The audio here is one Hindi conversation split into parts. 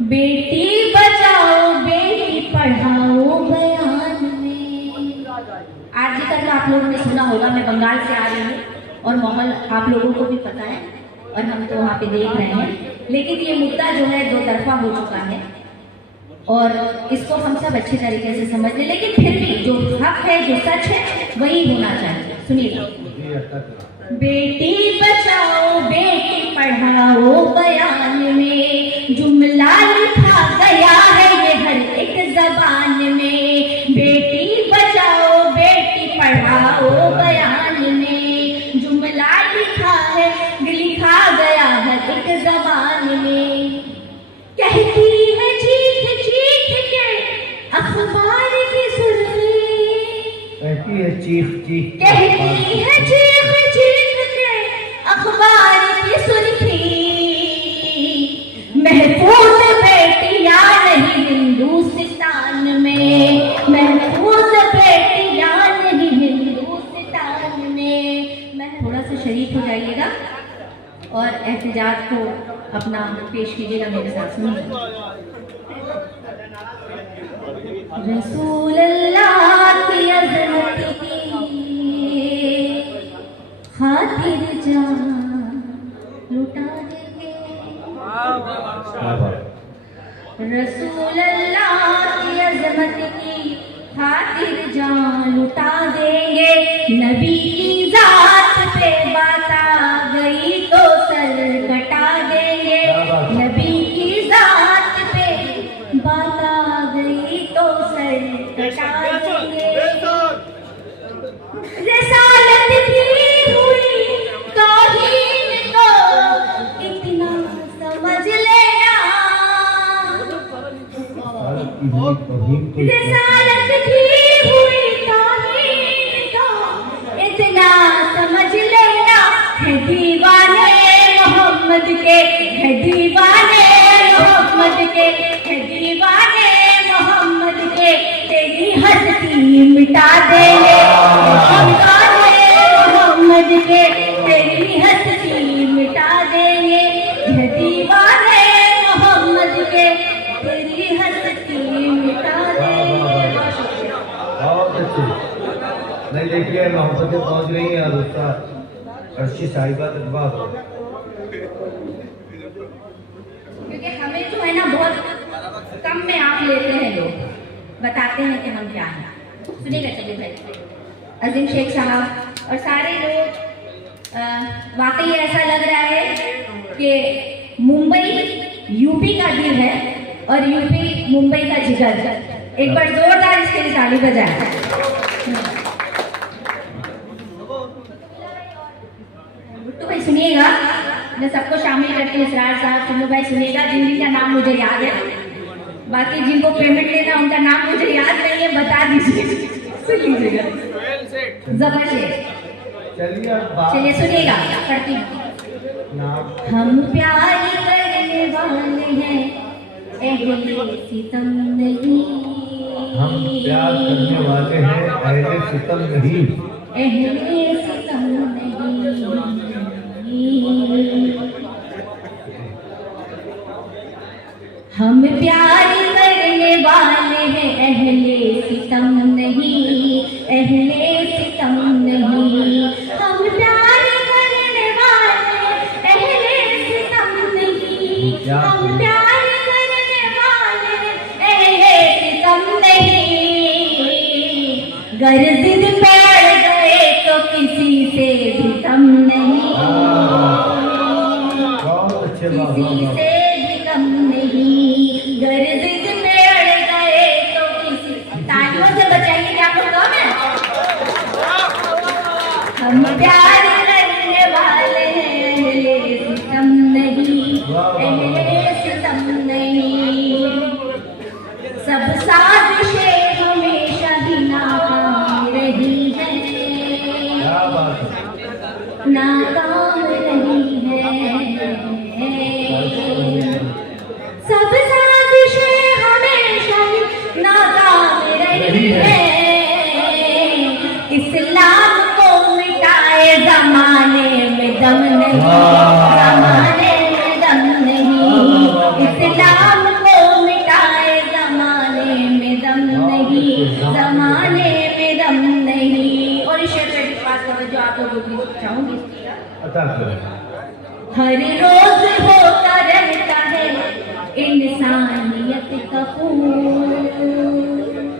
बेटी बचाओ बेटी पढ़ाओ बयान में। आजकल आप लोगों ने सुना होगा, मैं बंगाल से आ रही हूँ और माहौल आप लोगों को भी पता है और हम तो वहाँ पे देख रहे हैं, लेकिन ये मुद्दा जो है दो तरफा हो चुका है और इसको हम सब अच्छे तरीके से समझ लें, लेकिन फिर भी जो हक है जो सच है वही होना चाहिए। सुनिएगा, बेटी बचाओ बेटी पढ़ाओ बयान में जुमला लिखा गया है ये हर एक जबान में। बेटी बचाओ बेटी पढ़ाओ बयान में जुमला लिखा गया हर एक जबान में। कहती है चीख चीख के अखबार की सुर्खी, कहती है चीख चीख के अखबार की सुर्खी। महफूज बेटियां नहीं हिंदुस्तान में, महफूज बेटियां नहीं हिंदुस्तान में। मैं थोड़ा सा शरीक हो जाइएगा और एहतजाज को अपना पेश कीजिएगा मेरे साथ। सुनिए, रसूल अल्लाह की अज़मत की खातिर जान लुटा देंगे। रसूल अल्लाह की अज़मत की खातिर जान लुटा देंगे। नबी की जात पे बात आ गई तो सर कटा देंगे। नबी की जात पे बात आ गई तो सर कटा देंगे। रिसालत की हुई तौहीन को इतना समझ लेना। रिसालत की हुई तौहीन को इतना समझ लेना। है दीवाने मोहम्मद के, है दीवाने मोहम्मद के, है दीवाने मोहम्मद के। तेरी हस्ती मिटा देंगे दीवाने मोहम्मद के, तेरी हस्ती मिटा देंगे। है दीवाने मोहम्मद के, तेरी हस्ती मिटा देंगे। बहुत अच्छी। नहीं देखिए मोहब्बतें पहुंच रही हैं और उसका अर्शी साहिबा तक बात हो, क्योंकि हमें जो है ना बहुत कम में आप लेते हैं, लोग बताते हैं कि हम क्या हैं। सुनिएगा, चलिए भाई अजीम शेख साहब और सारे लोग, वाकई ऐसा लग रहा है कि मुंबई यूपी का दिल है और यूपी मुंबई का जिगर। एक बार जोरदार इसके लिए ताली बजाएं। तो भाई सुनिएगा, मैं सबको शामिल करके इसरार साहब, सुनो भाई सुनिएगा, जिन जिन का नाम मुझे याद है, बाकी जिनको पेमेंट लेना उनका नाम मुझे याद नहीं है, बता दीजिए। सुन लीजिएगा, जबर से चलिए सुनिएगा, पढ़ती हूँ। हम प्यार करने वाले हैं अहले सितम नहीं। हम प्यार करने वाले हैं अहले सितम नहीं। अहले सितम नहीं। हम प्यार करने वाले हैं अहले सितम नहीं, अहले सितम नहीं। हम प्यार करने वाले अहले सितम नहीं। हम प्यार करने वाले अहले सितम नहीं। गर जिद पे अड़ गए तो किसी से भी कम नहीं, किसी से भी कम नहीं। गर जिद पे अड़ गए तो किसी, तालियों से बचाइए क्या आपको कम है। हम प्यार करने वाले हैं अहले सितम नहीं, अहले सितम नहीं। सब साजिशें हमेशा ही नाकाम रही है, नाकाम रही है। सब साजिशें हमेशा ही नाकाम रही है। इस्लाम को मिटाए जमाने में दम नहीं, जमाने में दम नहीं। इस्लाम को अता करो। हर रोज होता रहता है इंसानियत का खून,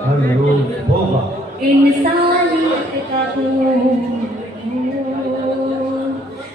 हर रोज होगा इंसानियत का खून,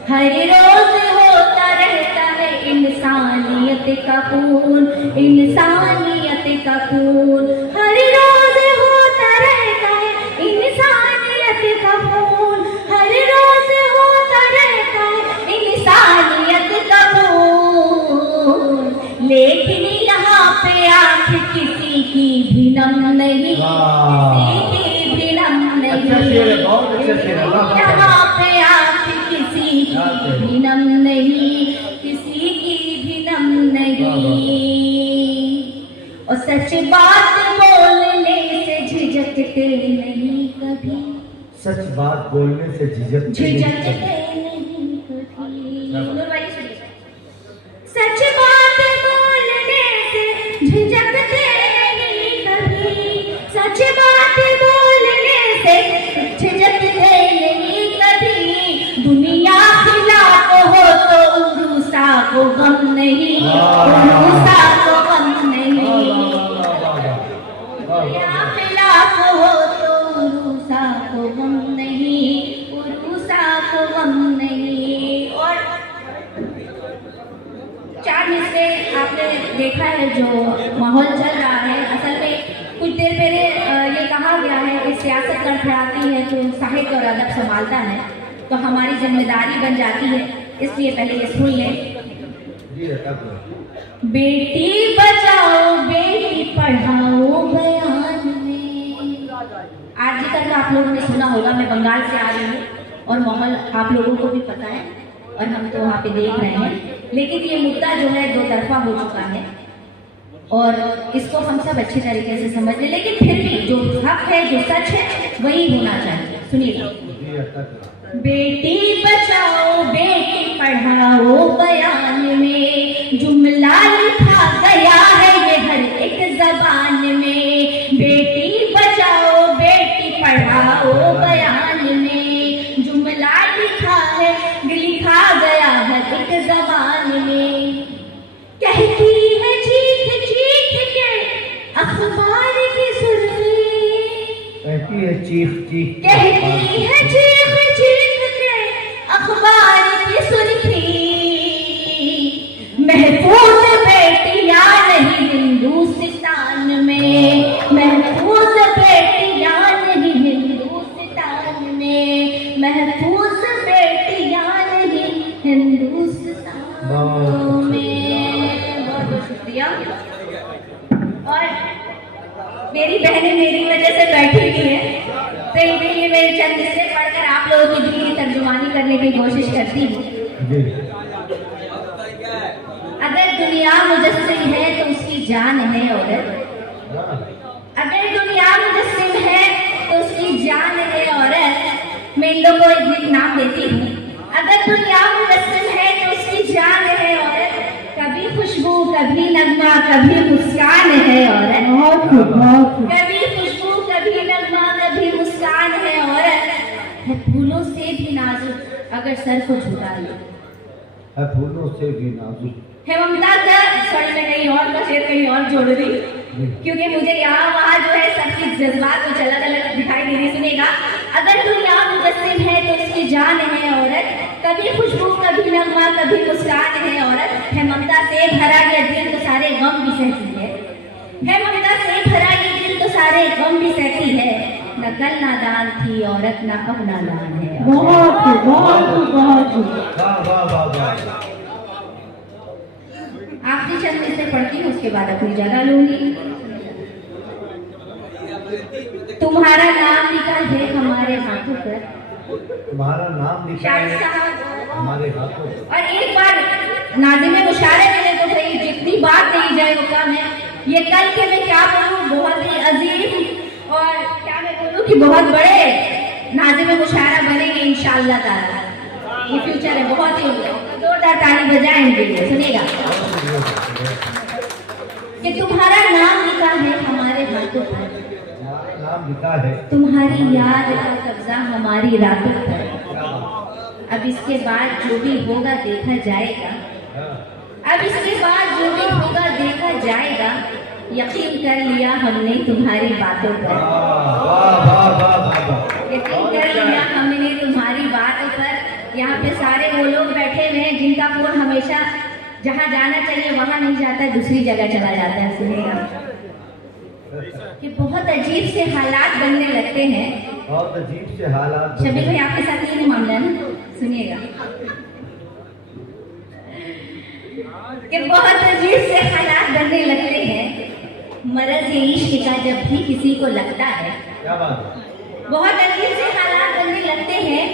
हर रोज होता रहता है इंसानियत का खून, इंसानियत का खून, हर रोज होता रहता है इंसानियत का खून, हर रोज होता रहता है इंसानियत का खून, लेकिन यहाँ पे आंख किसी की भी नम नहीं, किसी की भी नम नहीं, अच्छा शेर है, बहुत अच्छा शेर है। यहाँ पे आंख किसी की भी नम नहीं, किसी की भी नम नहीं, और सच बात बोलने से झिझकते नहीं कभी, सच बात बोलने से झिझकते झिझकते नहीं। नहीं कभी। नूरभाई सुनिए। सच बात बोलने से झिझकते नहीं कभी, सच बात बोलने से झिझकते नहीं कभी, दुनिया खिलाफ हो तो उरूसा को गम नहीं, उरूसा को गम नहीं, दुनिया खिलाफ हो तो उरूसा को गम नहीं, उरूसा को गम नहीं। और चार मिसरे आपने देखा है जो माहौल चल रहा है, असल में कुछ देर पहले ये कहा गया है कि सियासत लड़खड़ाती है तो साहित्य और अदब संभालता है, तो हमारी जिम्मेदारी बन जाती है, इसलिए पहले ये सुन लें। जी अता करो। बेटी बचाओ बेटी पढ़ाओ बयान में, आजकल का आप लोगों ने सुना होगा, मैं बंगाल से आ रही हूँ और माहौल आप लोगों को भी पता है और हम तो वहाँ पे देख रहे हैं, लेकिन ये मुद्दा जो है दो तरफा हो चुका है और इसको हम सब अच्छे तरीके से समझ लें, लेकिन फिर भी जो हक है जो सच है वही होना चाहिए। सुनिएगा। जी अता करो। बेटी बचाओ बेटी पढ़ाओ बयान में जुमला लिखा गया है ये हर एक जबान में, बेटी बचाओ बेटी पढ़ाओ बयान में जुमला लिखा गया हर एक जबान में, कहती है चीख चीख के अखबार की सुर्खी, कहती है चीख चीख, कहती है चीख चीख के अखबार की सुर्खी, महफूज बेटियां नहीं हिंदुस्तान में, महफूज बेटियां नहीं हिंदुस्तान में, महफूज बेटियां नहीं हिंदुस्तान में। बहुत बहुत शुक्रिया। और मेरी बहनें मेरी वजह से बैठी हुई हैं, तो इनके लिए मैं चंद इससे पढ़कर आप लोगों की दिल की तर्जुमानी करने की कोशिश करती हूँ। अगर दुनिया मुजस्सिम है तो उसकी जान है औरत, अगर दुनिया मुजस्सिम है तो उसकी जान है औरत, मैं इन लोगों को एक नाम देती हूँ। अगर दुनिया मुजस्सिम है तो उसकी जान है औरत, कभी खुशबू कभी नगमा कभी मुस्कान है औरत, कभी खुशबू कभी नगमा कभी मुस्कान है औरत, है फूलों से भी नाजुक अगर सर को झुका ले, है फूलों से भी नाजुक, है ममता का स्वर में कहीं और का शेर कहीं और जोड़ दी, क्योंकि मुझे यहाँ वहाँ जो है सबकी जज्बात कुछ अलग अलग दिखाई दे रही। सुनेगा। अगर दुनिया मुजस्सिम है तो उसकी जान है औरत, कभी खुशबू कभी नगमा कभी मुस्कान है औरत, है ममता से भरा ये दिल तो सारे गम भी सहती है ममता से भरा ये दिल तो सारे गम भी सहती है, न कल नादान थी औरत न अब नादान है। वाह वाह वाह वाह। आखिरी चंद से पढ़ती हूँ, उसके बाद अपनी जगह लूंगी। तुम्हारा नाम लिखा है हमारे हाथों पर, तुम्हारा नाम लिखा शायद है साहब। हमारे हाथों पर। और एक बार नाज़िम मुशारे मिले तो सही, जितनी बात कही जाए वो कम है। ये कल के मैं क्या बोलूँ, बहुत ही अजीम और क्या मैं बोलूँ कि बहुत बड़े नाज़िम मुशारा बनेंगे इंशाअल्लाह ताला। ये फ्यूचर है, बहुत ही जोरदार ताली बजाएं इनके लिए। सुनिएगा कि तुम्हारा नाम लिखा है हमारे हाथों पर, नाम लिखा है तुम्हारी याद का कब्जा हमारी रातों पर, अब इसके बाद जो भी होगा देखा जाएगा। हाँ। अब इसके बाद जो भी होगा देखा जाएगा। यकीन कर लिया हमने तुम्हारी बातों पर। वाह वाह वाह वाह वाह। यकीन कर लिया हमने तुम्हारी बातों पर। यहाँ पे सारे वो लोग बैठे हुए हैं जिनका फोन हमेशा जहाँ जाना चाहिए वहाँ नहीं जाता, दूसरी जगह चला जाता है। सुनिएगा कि बहुत अजीब से हालात बनने लगते हैं। बहुत अजीब से हालात। शबीर भाई आपके साथ ये नहीं मामला है ना? सुनिएगा कि बहुत अजीब से हालात बनने लगते हैं। मरज़ इश्क का जब भी किसी को लगता है। क्या बात? बहुत अजीब से हालात बनने लगते हैं।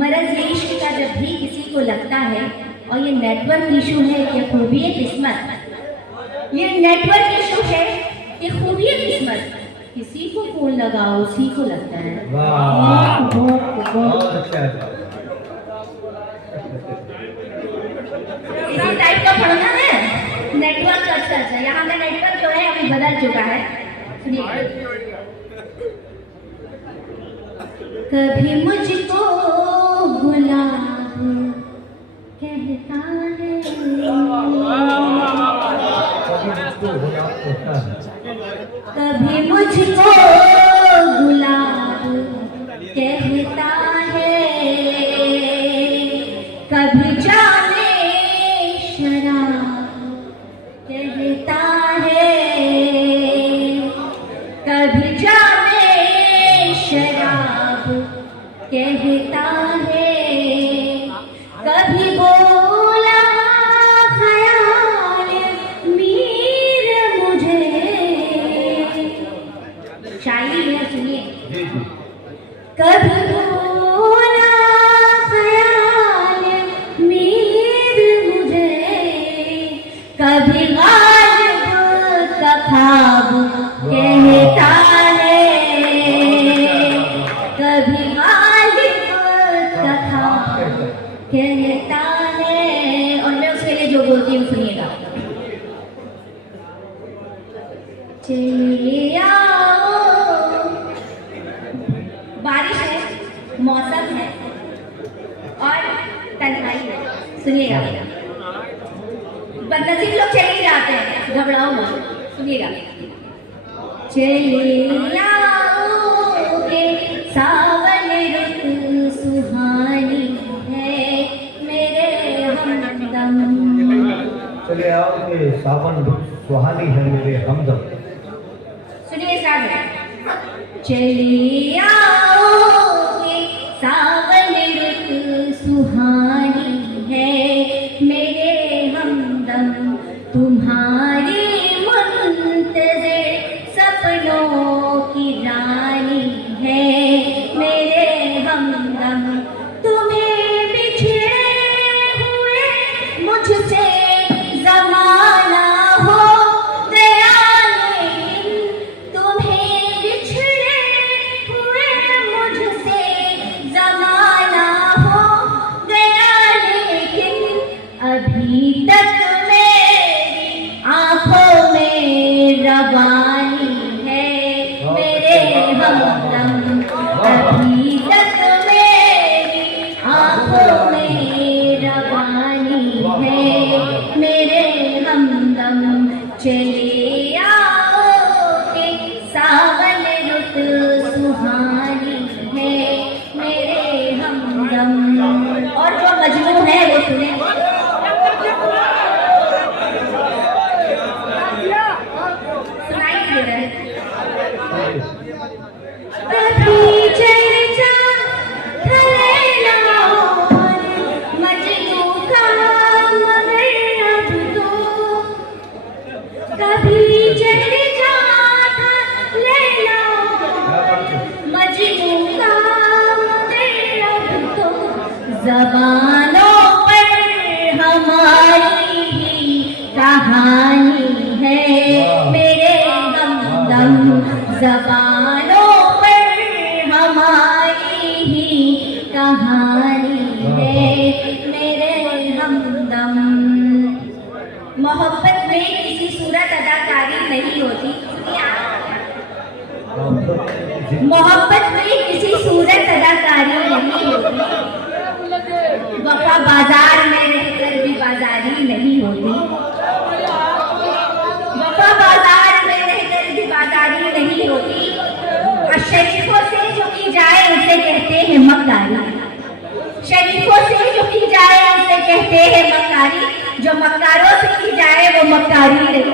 मरज़ इश्क का जब भी किसी को लगता है। और ये नेटवर्क इशू है कि खूबी किस्मत। ये नेटवर्क इशू है कि खूबी किस्मत। किसी को फोन लगाओ उसी को लगता है। वाह बहुत अच्छा। इसी टाइप का पढ़ना है नेटवर्क। अच्छा यहाँ का नेटवर्क जो है अभी बदल चुका है। सुनिए, कभी मुझको गुलाब कहता है, कभी मुझको गुलाब कहता है, कभी जाने शराब कहता है, कभी जाने शराब कहता है, कभी बोला ख्याल मीर मुझे। शायरी है, सुनिए। कभी बोला ख्याल मीर मुझे, कभी गालिब का ख्वाब कहता है, कभी गालिब का ख्वाब कहता है। और मैं उसके लिए जो बोलती हूँ सुनिएगा। चले आओ, बारिश है, मौसम है और तन्हाई है। सुनिएगा, बदनसीब लोग चले ही जाते हैं, घबराओ मत। सुनिएगा, चले आओ के सावन रुत सुहानी है मेरे हमदम। चले आओ के सावन रुत सुहानी है मेरे हमदम। सुनिए साहब, चले आओ के सावन रुत सुहानी है मेरे हमदम, तुम्हारी मुंतज़िर सपनों की रानी है मेरे हमदम। तुम्हें बिछड़े हुए मुझसे ज़माना हो गया, लेकिन तुम्हें बिछड़े हुए मुझसे ज़माना हो गया, लेकिन अभी तक मेरी आंखों में रवानी है मेरे हमदम। अभी तक मेरी आंखों में रवानी है मेरे हमदम। चले आओ के सावन रुत सुहानी है मेरे हमदम। और जो मजनू है वो सुने। सुनाई दे रहा है। कभी चर्चा थलेला मजनू का मगर अब तो, कभी चर्चा थलेला मजनू का मगर अब तो, ज़बानों पर हमारी ही कहानी है मेरे हमदम। ज़बानों पर हमारी ही कहानी है मेरे हमदम। मोहब्बत में किसी सूरत अदाकारी नहीं होती। मोहब्बत में किसी सूरत अदाकारी नहीं होती। कहते हैं मक्कारी। शरीफों से जो की जाए उसे कहते हैं मक्कारी, जो मक्कारों से की जाए वो मक्कारी नहीं।